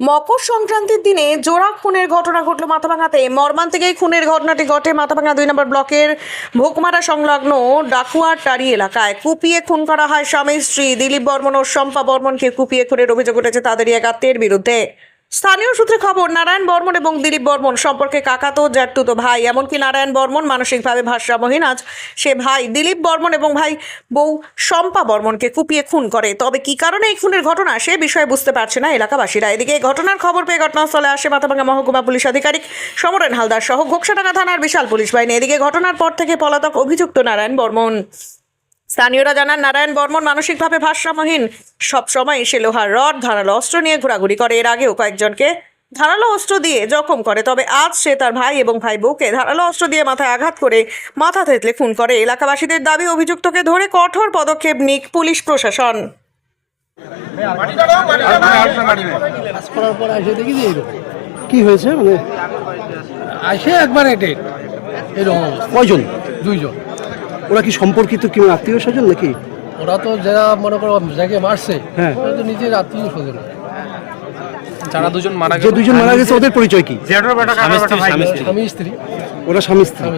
মকর সংক্রান্তির দিনে জোড়া খুনের ঘটনা ঘটল মাথাভাঙাতে। মর্মান্তিক এই খুনের ঘটনাটি ঘটে মাথাভাঙা দুই নম্বর ব্লকের ভোকমারা সংলগ্ন ডাকুয়ার টারি এলাকায়। কুপিয়ে খুন করা হয় স্বামী, স্ত্রী, দিলীপ বর্মন ও শম্পা বর্মনকে কুপিয়ে খুনের অভিযোগ উঠেছে তাদেরই এক আত্মীয়ের বিরুদ্ধে। স্থানীয় সূত্রে খবর, নারায়ণ বর্মন এবং দিলীপ বর্মন সম্পর্কে কাকাতো জ্যাঠতুতো ভাই। এমনকি নারায়ণ বর্মন মানসিকভাবে ভারসাম্যহীন। আজ সে ভাই দিলীপ বর্মন এবং ভাই বউ শম্পা বর্মনকে কুপিয়ে খুন করে। তবে কি কারণে এই খুনের ঘটনা সে বিষয়ে বুঝতে পারছে না এলাকাবাসীরা। এদিকে এই ঘটনার খবর পেয়ে ঘটনাস্থলে আসে মাথাভাঙ্গা মহকুমা পুলিশ আধিকারিক সমরেন হালদার সহ ঘোকসাডাঙ্গা থানার বিশাল পুলিশ বাহিনী। এদিকে ঘটনার পর থেকে পলাতক অভিযুক্ত নারায়ণ বর্মন। স্থানীয়রা জানান নারায়ণ বর্মন মানসিকভাবে ভারসাম্যহীন। সবসময় সে লোহার রড ধারালো অস্ত্র নিয়ে ঘোরাঘুরি করে। এর আগেও কয়েকজনকে ধারালো অস্ত্র দিয়ে জখম করে। তবে আজ সে তার ভাই এবং ভাই বউকে ধারালো অস্ত্র দিয়ে মাথায় আঘাত করে মাথা থেতলে খুন করে। এলাকাবাসীদের দাবি অভিযুক্তকে ধরে কঠোর পদক্ষেপ নিক পুলিশ প্রশাসন। কি হয়েছে? মানে আসে একবারে ডেট এরকম। কয়জন? দুইজন। ওরা কি সম্পর্কিত কি আত্মীয় স্বজন নাকি? ওরা তো যারা মনে করো যাকে মারছে হ্যাঁ। ওরা তো নিজের আত্মীয় স্বজন। যারা দুজন মারা যে গেল দুজন মারা গেছে ওদের পরিচয় কি? স্বামী স্ত্রী স্বামী স্ত্রী। স্বামী স্ত্রী। ওরা স্বামী স্ত্রী।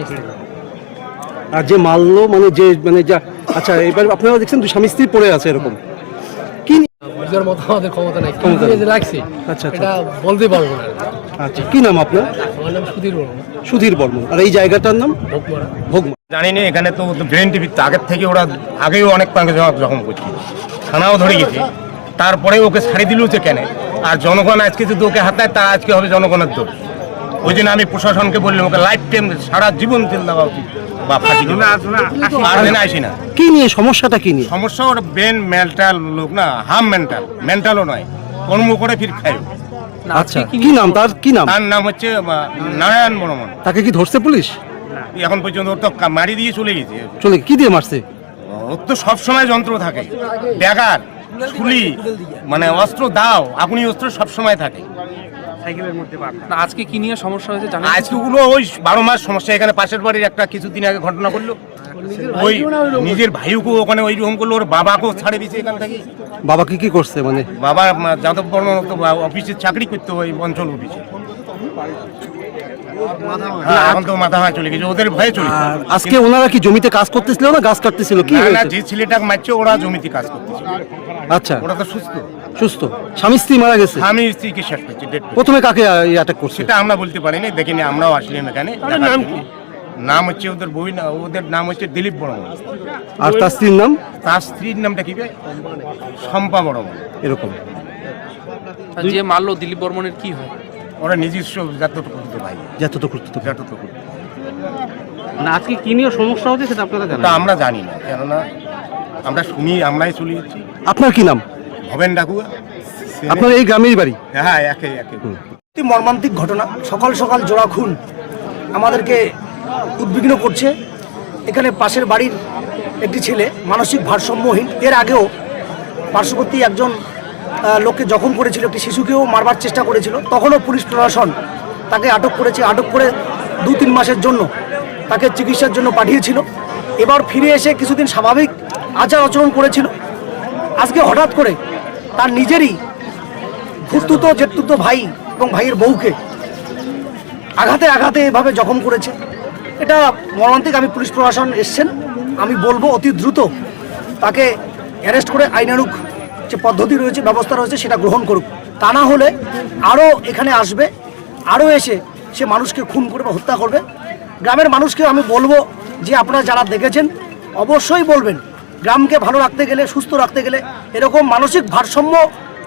আর যে মারলো মানে যে মানে যা আচ্ছা এবার আপনারা দেখছেন দুই স্বামী স্ত্রী পড়ে আছে এরকম। কি বুঝার মতো আমাদের ক্ষমতা নাই। ক্ষমতা যে লাগছে আচ্ছা, আচ্ছা। এটা বলতে পারব না। আচ্ছা কি নাম আপনার? আমার নাম সুধীর বর্মা সুধীর বর্মন। আর এই জায়গাটার নাম? ভোগমারা। ভোগমা জানি না এখানে তো ব্রেন টিভি আগের থেকে ওরা আগেও অনেক পাঙ্কে জখম করছে থানাও ধরে গেছে। তারপরে ওকে ছাড়ি দিল যে কেন? আর জনগণ আজকে যদি ওকে হাতায় তা আজকে হবে জনগণের দোষ। ওই জন্য আমি প্রশাসনকে বললাম ওকে লাইফ টাইম সারা জীবন তেল দেওয়া উচিত। বা ফাঁসি দিলে আর আসি না। কি নিয়ে সমস্যাটা কি নিয়ে? সমস্যা ওর ব্রেন মেন্টাল লোক না হাম মেন্টাল মেন্টালও নয়। কর্ম করে ফির খায়। আচ্ছা কি নাম? তার কি নাম? তার নাম হচ্ছে নারায়ণ বর্মন। তাকে কি ধরছে পুলিশ? এখন পর্যন্ত ওর তো কা- মারি দিয়ে চলে গেছে। চলে কি দিয়ে মারছে? ওর তো সবসময় যন্ত্র থাকে। ব্যাগার ছুলি মানে অস্ত্র দাও আগুনি অস্ত্র সবসময় থাকে। আজকে কি নিয়ে সমস্যা হয়েছে জানেন? আজকে ওগুলো ওই বারো মাস সমস্যা এখানে পাশের বাড়ির একটা কিছুদিন আগে ঘটনা করল। ওই নিজের ভাইকে ওখানে ওই রকম করল ওর বাবাকেও ছাড়ে দিয়েছে এখান থেকে। বাবাকে কি করছে মানে? বাবা যাদব বর্মন অফিসে চাকরি করতো ওই অঞ্চল অফিসে। এখন তো মাথা হয় চলে গেছে ওদের ভয়ে চলে আজকে ওনারা কি জমিতে কাজ করতেছিল না গাছ কাটতেছিল? কি না না যে ছেলেটাকে মারছে ওরা জমিতে কাজ করতেছে আচ্ছা। ওরা তো সুস্থ। সুস্থ। স্বামী স্ত্রী মারা গেছে? আমি স্ত্রীকে শেষ করছি প্রথমে কাকে অ্যাটাক করছে? সেটা আমরা বলতে পারিনি দেখিনি আমরাও আসলাম এখানে নাম কি? নাম হচ্ছে ওদের বই না ওদের নাম হচ্ছে দিলীপ বর্মন আর তার স্ত্রীর নাম? তার স্ত্রীর নামটা কি? শম্পা বর্মন এরকম। যে মারলো দিলীপ বর্মনের কি হয়? ওরা নিজস্ব জাতটুকু ভাই যত তো করতে তো জাতটুকু না আজকে কি নিয়ে সমস্যা হচ্ছে সেটা আপনারা জানেন? তা আমরা জানি না কেননা আমরা শুনি আমরাই চলে যাচ্ছি আপনার কি নাম? ভবেন ডাকুয়া আপনার এই গ্রামের বাড়ি? হ্যাঁ একে একে। একটি মর্মান্তিক ঘটনা। সকাল সকাল জোড়া খুন আমাদেরকে উদ্বিগ্ন করছে। এখানে পাশের বাড়ির একটি ছেলে মানসিক ভারসাম্যহীন। এর আগেও পার্শ্ববর্তী একজন লোককে জখম করেছিল, একটি শিশুকেও মারবার চেষ্টা করেছিল। তখনও পুলিশ প্রশাসন তাকে আটক করেছে, আটক করে দু তিন মাসের জন্য তাকে চিকিৎসার জন্য পাঠিয়েছিল। এবার ফিরে এসে কিছুদিন স্বাভাবিক আচার আচরণ করেছিল। আজকে হঠাৎ করে তার নিজেরই খুঁড়তুতো জেঠতুতো ভাই এবং ভাইয়ের বউকে আঘাতে আঘাতে এভাবে জখম করেছে। এটা মর্মান্তিক, আমি পুলিশ প্রশাসন এসছেন, আমি বলব অতি দ্রুত তাকে অ্যারেস্ট করে আইনানুক যে পদ্ধতি রয়েছে, ব্যবস্থা রয়েছে, সেটা গ্রহণ করুক। তা না হলে আরও এখানে আসবে আরও এসে সে মানুষকে খুন করবে, হত্যা করবে। গ্রামের মানুষকে আমি বলব যে আপনারা যারা দেখেছেন, অবশ্যই বলবেন, গ্রামকে ভালো রাখতে গেলে, সুস্থ রাখতে গেলে এরকম মানসিক ভারসাম্য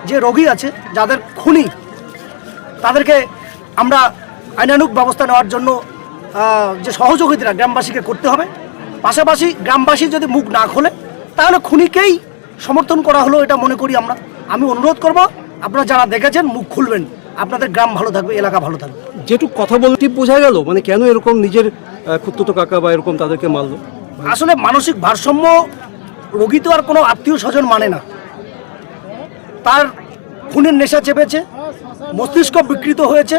যে রোগী আছে, যাদের খুনি, তাদেরকে আমরা আইনানুক ব্যবস্থা নেওয়ার জন্য যে সহযোগিতা গ্রামবাসীকে করতে হবে। পাশাপাশি গ্রামবাসী যদি মুখ না খোলে, তাহলে খুনিকেই সমর্থন করা হলো এটা মনে করি আমরা। আমি অনুরোধ করব আপনারা যারা দেখেছেন মুখ খুলবেন। আপনাদের গ্রাম ভালো থাকবে এলাকা ভালো থাকবে। যেটুকু কথা বলতে বোঝা গেল? মানে কেন এরকম নিজের খুত্তুতো কাকা বা এরকম তাদেরকে মারলো? আসলে মানসিক ভারসাম্য রোগী তো আর কোনো আত্মীয় স্বজন মানে না। তার খুনের নেশা চেপেছে মস্তিষ্ক বিকৃত হয়েছে।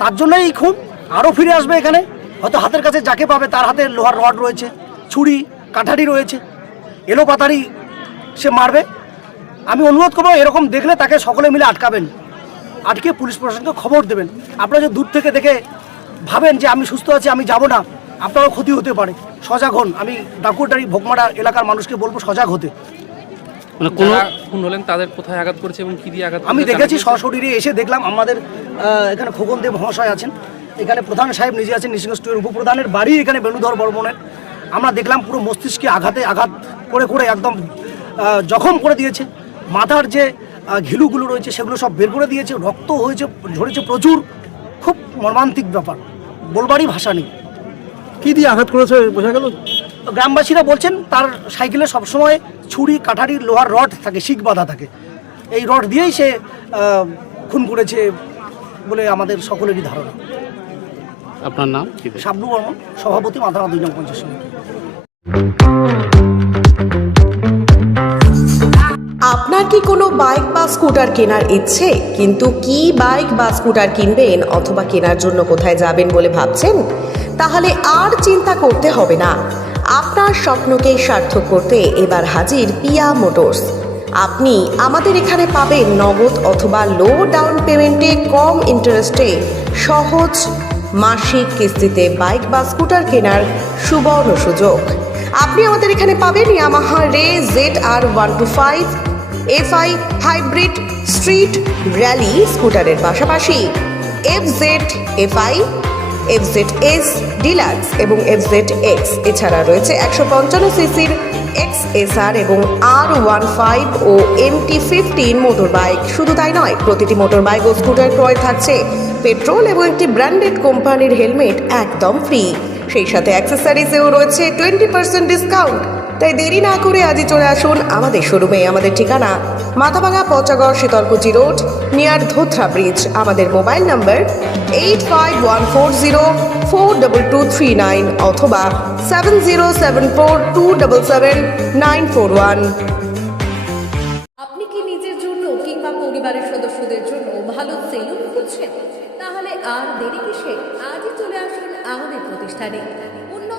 তার জন্যই এই খুন আরও ফিরে আসবে এখানে। হয়তো হাতের কাছে যাকে পাবে তার হাতে লোহার রড রয়েছে ছুরি কাঠারি রয়েছে এলো পাতারি সে মারবে। আমি অনুরোধ করব এরকম দেখলে তাকে সকলে মিলে আটকাবেন। আটকে পুলিশ প্রশাসনকে খবর দেবেন। আপনারা যদি দূর থেকে দেখে ভাবেন যে আমি সুস্থ আছি আমি যাব না আপনারও ক্ষতি হতে পারে। সজাগ হন। আমি ডাকুয়াটারি ভোগমারা এলাকার মানুষকে বলব সজাগ হতে। মানে কোনো খুন হলেন তাদের কোথায় আঘাত করেছে এবং কি দিয়ে আঘাত আমি দেখেছি? সশরীরে এসে দেখলাম আমাদের এখানে খোকন দেব মহাশয় আছেন। এখানে প্রধান সাহেব নিজে আছেন নৃসিংহ উপপ্রধানের বাড়ি এখানে বেণুধর বর্মনের আমরা দেখলাম পুরো মস্তিষ্কে আঘাতে আঘাত করে করে একদম জখম করে দিয়েছে। মাথার যে ঘিলুগুলো রয়েছে সেগুলো সব বের করে দিয়েছে। রক্ত হয়েছে ঝরেছে প্রচুর। খুব মর্মান্তিক ব্যাপার। বলবারই ভাষা নেই। কী দিয়ে আঘাত করেছে বোঝা গেল? গ্রামবাসীরা বলছেন তার সাইকেলে সবসময় ছুরি কাঠারি লোহার রড থাকে শিক বাঁধা থাকে। এই রড দিয়েই সে খুন করেছে বলে আমাদের সকলেরই ধারণা। আপনার নাম কি? শাবলু বর্মন সভাপতি মাথানা দুই নং পঞ্চায়েত কি কোনো বাইক বা স্কুটার কেনার ইচ্ছে? কিন্তু কি বাইক বা স্কুটার কিনবেন অথবা কেনার জন্য কোথায় যাবেন বলে ভাবছেন? তাহলে আর চিন্তা করতে হবে না। আপনার স্বপ্নকে সার্থক করতে এবার হাজির পিয়া মোটরস। আপনি আমাদের এখানে পাবেন নগদ অথবা লো ডাউন পেমেন্টে কম ইন্টারেস্টে সহজ মাসিক কিস্তিতে বাইক বা স্কুটার কেনার সুবর্ণ সুযোগ। আপনি আমাদের এখানে পাবেন Yamaha Ray Z R one two five FI hybrid street rally স্কুটারের পাশাপাশি F Z FI F Z S deluxe এবং এফ জেড এক্স এছাড়া রয়েছে একশো পঞ্চান্ন সিসির এক্স এসআর এবং আর ওয়ান ফাইভ ও এমটি ফিফটিন মোটর বাইক শুধু তাই নয়, প্রতিটি মোটর বাইক ও স্কুটার ক্রয় থাকছে পেট্রোল এবং একটি ব্র্যান্ডেড কোম্পানির হেলমেট একদম ফ্রি। সেই সাথে অ্যাক্সেসরিজেও রয়েছে টোয়েন্টি পার্সেন্ট ডিসকাউন্ট। তাই দেরি না করে আজই চলে আসুন আমাদের শোরুমে। আমাদের ঠিকানা Mathabhanga Pachagarh Sitalkuchi road near Dhotra bridge আমাদের mobile number eight five one four zero four double two three nine অথবা seven zero seven four two double seven nine four one আপনি কি নিজের জন্য কিংবা পরিবারের সদস্যদের জন্য ভালো সেলুন খুঁজছেন? তাহলে আর দেরি কিসে? আজই চলে আসুন আমাদের প্রতিষ্ঠানে।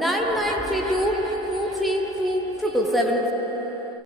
9932 233 777.